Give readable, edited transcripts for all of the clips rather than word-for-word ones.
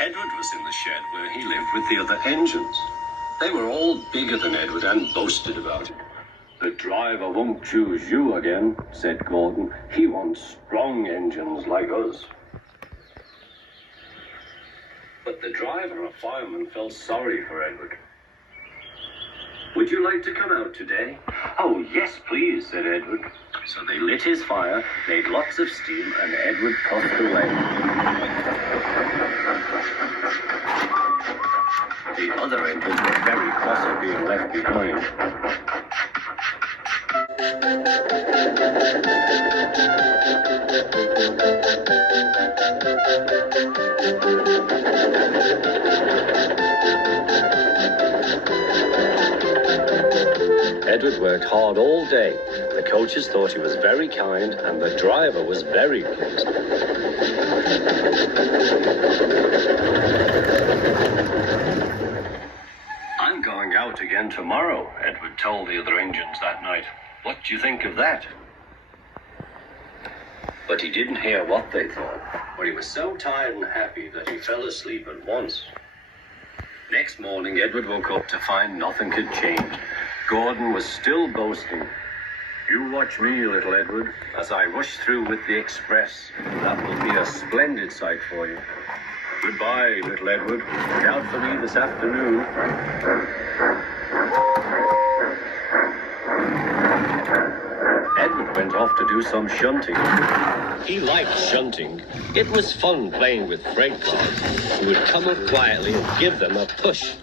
Edward was in the shed where he lived with the other engines. They were all bigger than Edward and boasted about it. "The driver won't choose you again," said Gordon. "He wants strong engines like us." But the driver and fireman felt sorry for Edward. "Would you like to come out today?" "Oh, yes, please," said Edward. So they lit his fire, made lots of steam, and Edward puffed away. The other engines were very cross at being left behind. Edward worked hard all day. The coaches thought he was very kind, and the driver was very pleased. "I'm going out again tomorrow," Edward told the other engines that night. "What do you think of that?" But he didn't hear what they thought, for he was so tired and happy that he fell asleep at once. Next morning, Edward woke up to find nothing had changed. Gordon was still boasting. "You watch me, little Edward, as I rush through with the express. That will be a splendid sight for you. Goodbye, little Edward. Look out for me this afternoon." Edward went off to do some shunting. He liked shunting. It was fun playing with freight cars. He would come up quietly and give them a push.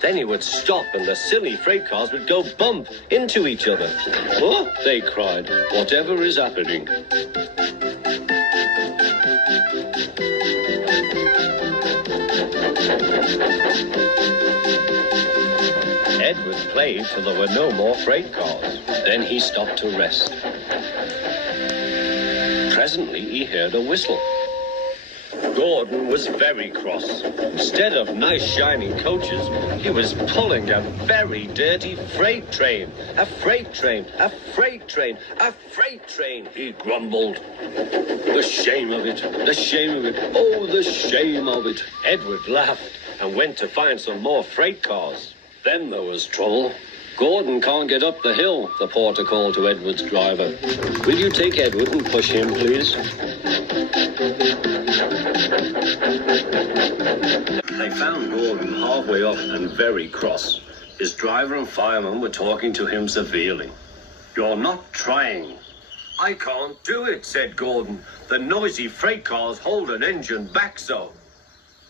Then he would stop and the silly freight cars would go bump into each other. "Oh," they cried, "whatever is happening?" Edward played till there were no more freight cars. Then he stopped to rest. Presently he heard a whistle. Gordon was very cross. Instead of nice shiny coaches, he was pulling a very dirty freight train. "A freight train, a freight train, a freight train," he grumbled. "The shame of it, the shame of it, oh, the shame of it." Edward laughed and went to find some more freight cars. Then there was trouble. "Gordon can't get up the hill," the porter called to Edward's driver. "Will you take Edward and push him, please?" They found Gordon halfway up and very cross. His driver and fireman were talking to him severely. "You're not trying." "I can't do it," said Gordon. "The noisy freight cars hold an engine back so."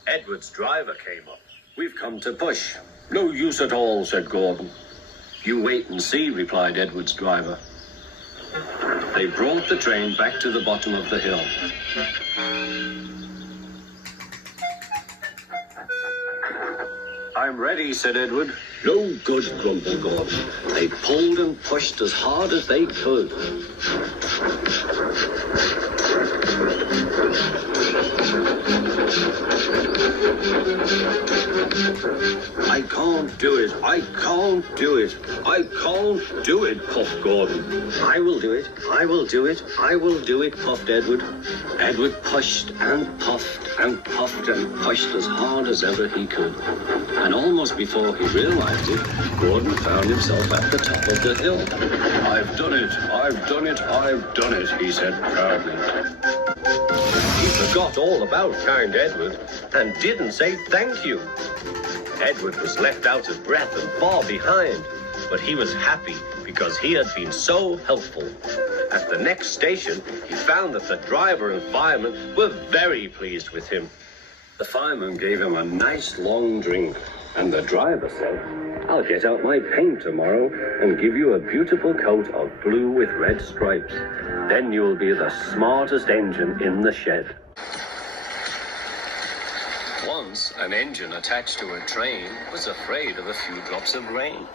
Edward's driver came up. "We've come to push." "No use at all," said Gordon. "You wait and see," replied Edward's driver. They brought the train back to the bottom of the hill. "I'm ready," said Edward. "No good," grumbled Gordon. They pulled and pushed as hard as they could. "I can't do it, I can't do it, I can't do it," puffed Gordon. "I will do it, I will do it, I will do it," puffed Edward. Edward pushed and puffed and puffed and pushed as hard as ever he could. And almost before he realized it, Gordon found himself at the top of the hill. "I've done it, I've done it, I've done it," he said proudly. He forgot all about kind Edward and didn't say thank you. Edward was left out of breath and far behind, but he was happy because he had been so helpful. At the next station, he found that the driver and fireman were very pleased with him. The fireman gave him a nice long drink, and the driver said, "I'll get out my paint tomorrow and give you a beautiful coat of blue with red stripes. Then you'll be the smartest engine in the shed." Once, an engine attached to a train was afraid of a few drops of rain.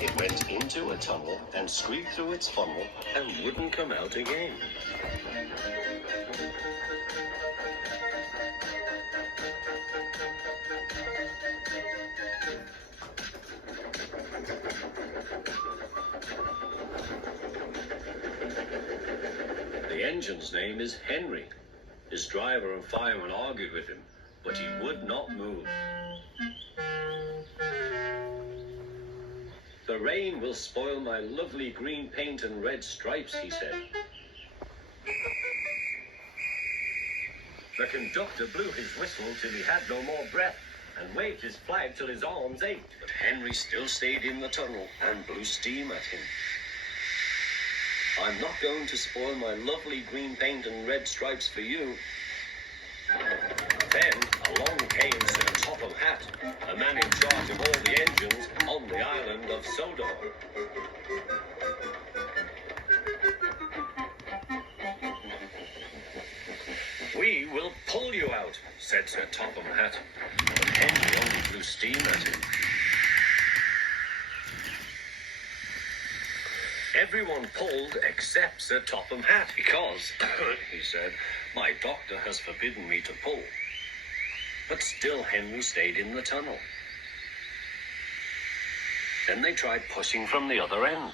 It went into a tunnel and squeaked through its funnel and wouldn't come out again. The The engine's name is Henry. His driver and fireman argued with him, but he would not move. The rain will spoil my lovely green paint and red stripes, he said. The conductor blew his whistle till he had no more breath and waved his flag till his arms ached. But Henry still stayed in the tunnel and blew steam at him. I'm not going to spoil my lovely green paint and red stripes for you. Then along came Sir Topham Hatt, a man in charge of all the engines on the island of Sodor. We will pull you out, said Sir Topham Hatt, but Henry only blew steam at him. Everyone pulled except Sir Topham Hatt because, he said, my doctor has forbidden me to pull. But still Henry stayed in the tunnel. Then they tried pushing from the other end.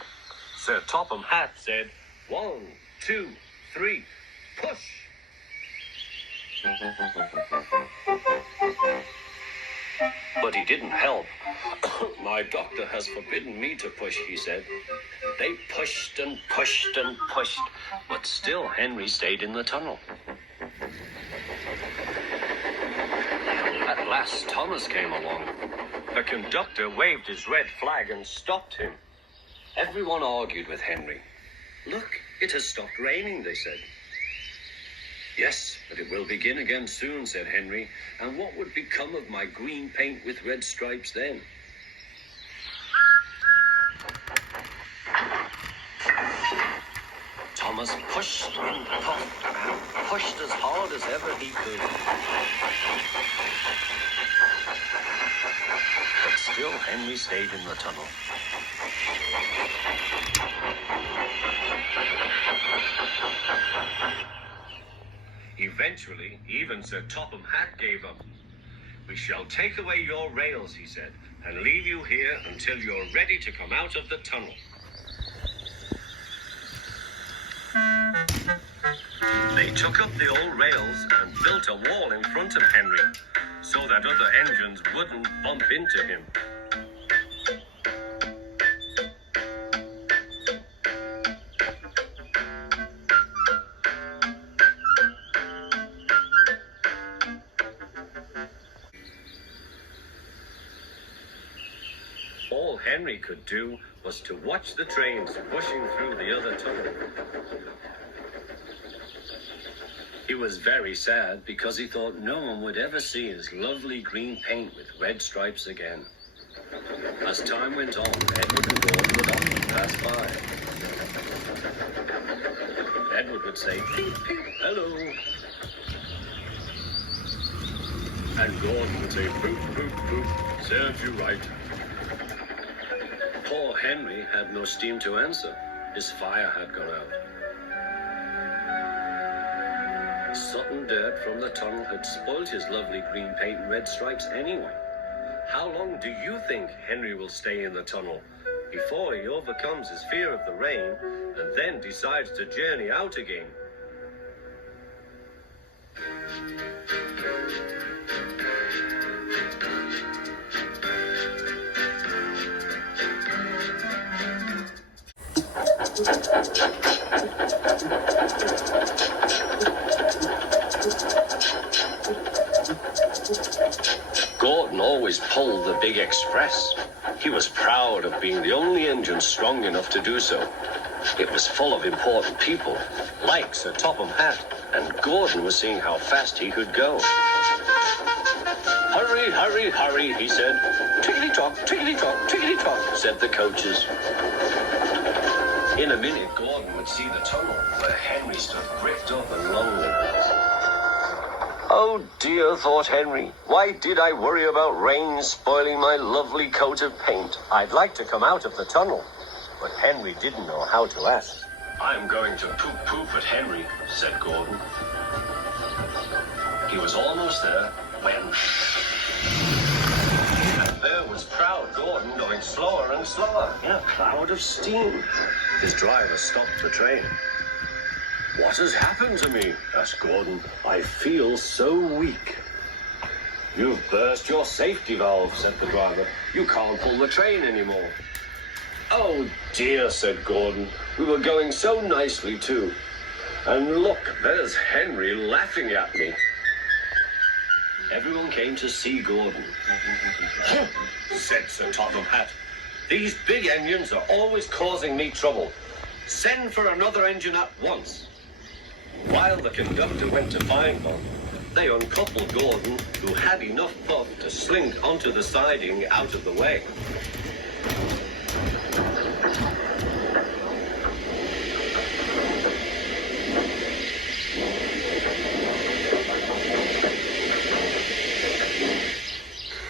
Sir Topham Hatt said, 1, 2, 3, push! But he didn't help. My doctor has forbidden me to push, he said. They pushed and pushed and pushed, but still Henry stayed in the tunnel. At last Thomas came along. The conductor waved his red flag and stopped him. Everyone argued with Henry. Look, it has stopped raining, they said. Yes, but it will begin again soon, said Henry. And what would become of my green paint with red stripes then? Thomas pushed and puffed and pushed as hard as ever he could. But still Henry stayed in the tunnel. Eventually, even Sir Topham Hatt gave up. We shall take away your rails, he said, and leave you here until you're ready to come out of the tunnel. They took up the old rails and built a wall in front of Henry, so that other engines wouldn't bump into him. All Henry could do was to watch the trains pushing through the other tunnel. He was very sad because he thought no one would ever see his lovely green paint with red stripes again. As time went on, Edward and Gordon would often pass by. Edward would say, "Peep, peep, hello." And Gordon would say, "Poop, poop, poop, serves you right." Poor Henry had no steam to answer. His fire had gone out. Sudden dirt from the tunnel had spoiled his lovely green paint and red stripes anyway. How long do you think Henry will stay in the tunnel before he overcomes his fear of the rain and then decides to journey out again? Gordon always pulled the big express. He was proud of being the only engine strong enough to do so. It was full of important people, like Sir Topham Hatt, and Gordon was seeing how fast he could go. "Hurry, hurry, hurry," he said. "Tickety-tock, tickety-tock, tickety-tock," said the coaches. In a minute, Gordon would see the tunnel where Henry stood bricked up and lonely. "Oh dear," thought Henry, "why did I worry about rain spoiling my lovely coat of paint? I'd like to come out of the tunnel." But Henry didn't know how to ask. "I'm going to poop at Henry," said Gordon. He was almost there when... And there was proud Gordon going slower and slower in a cloud of steam. His driver stopped the train. What has happened to me? Asked Gordon. I feel so weak. You've burst your safety valve, said the driver. You can't pull the train anymore. Oh dear, said Gordon. We were going so nicely too. And look, there's Henry laughing at me. Everyone came to see Gordon. Said Sir Topham Hatt. These big engines are always causing me trouble. Send for another engine at once. While the conductor went to find one, they uncoupled Gordon, who had enough puff to slink onto the siding out of the way.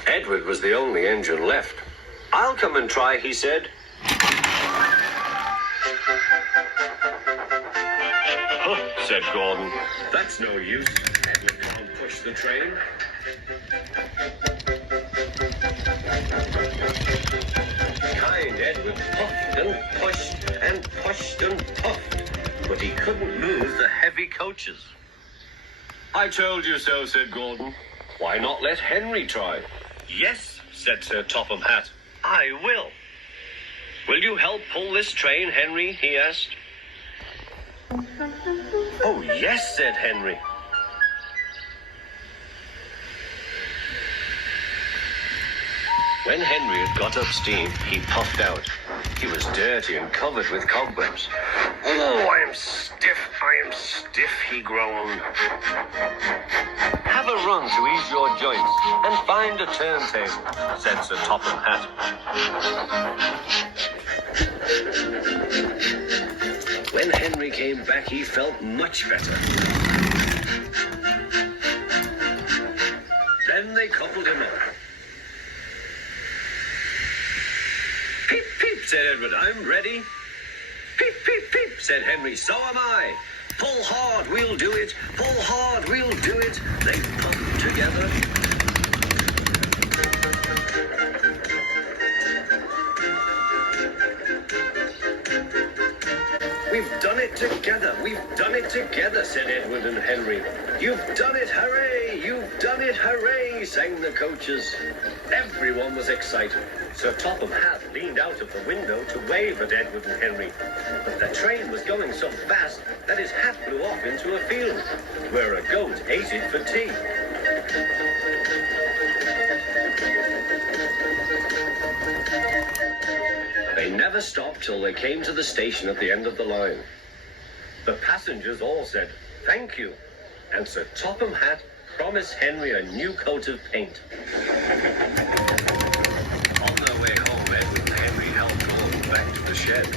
Edward was the only engine left. I'll come and try, he said. Huh, said Gordon. That's no use. Edward can't push the train. Kind Edward puffed and pushed and pushed and puffed, but he couldn't move the heavy coaches. I told you so, said Gordon. Why not let Henry try? Yes, said Sir Topham Hatt. I will. Will you help pull this train, Henry? He asked. Oh, yes, said Henry. When Henry had got up steam, he puffed out. He was dirty and covered with cobwebs. Oh, I am stiff, he groaned. Have a run to ease your joints and find a turntable, said Sir Topham Hatt. When Henry came back, he felt much better. Then they coupled him up. Peep, peep, said Edward, I'm ready. Peep, peep, peep, said Henry, so am I. Pull hard, we'll do it. Pull hard, we'll do it. They puffed together. We've done it together. We've done it together, said Edward and Henry. You've done it, hooray! You've done it, hooray! Sang the coaches. Everyone was excited. Sir Topham Hatt leaned out of the window to wave at Edward and Henry. But the train was going so fast that his hat blew off into a field, where a goat ate it for tea. They never stopped till they came to the station at the end of the line. The passengers all said, thank you, and Sir Topham Hatt promised Henry a new coat of paint. On their way home, Edward and Henry helped Gordon back to the shed.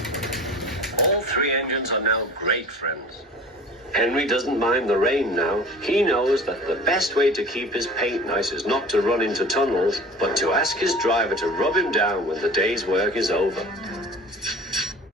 All three engines are now great friends. Henry doesn't mind the rain now. He knows that the best way to keep his paint nice is not to run into tunnels, but to ask his driver to rub him down when the day's work is over.